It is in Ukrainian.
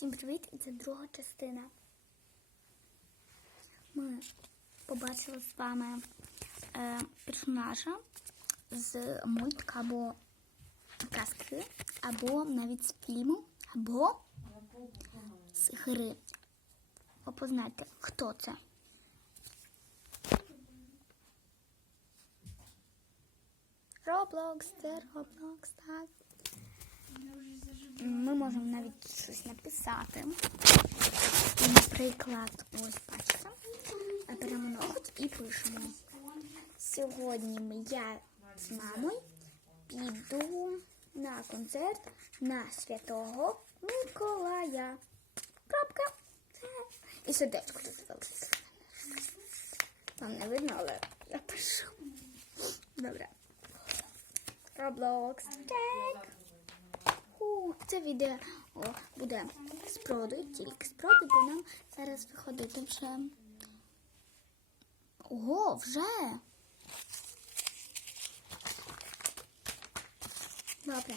Всім привіт! І це друга частина. Ми побачили з вами е, персонажа з мультика або казки, або навіть з фільму, або з гри. Опознайте, хто це. Roblox, це Roblox, так. Щось написати. Наприклад, ось бачите, беремо ноготь і пишемо. Сьогодні я з мамою піду на концерт на Святого Миколая. Крапка. І сердечко тут залишиться. Вам не видно, але я пишу. Добре. Roblox. Так. Це відео буде з проду, тільки з проду, бо нам зараз виходити вже. Ого, вже. Добре.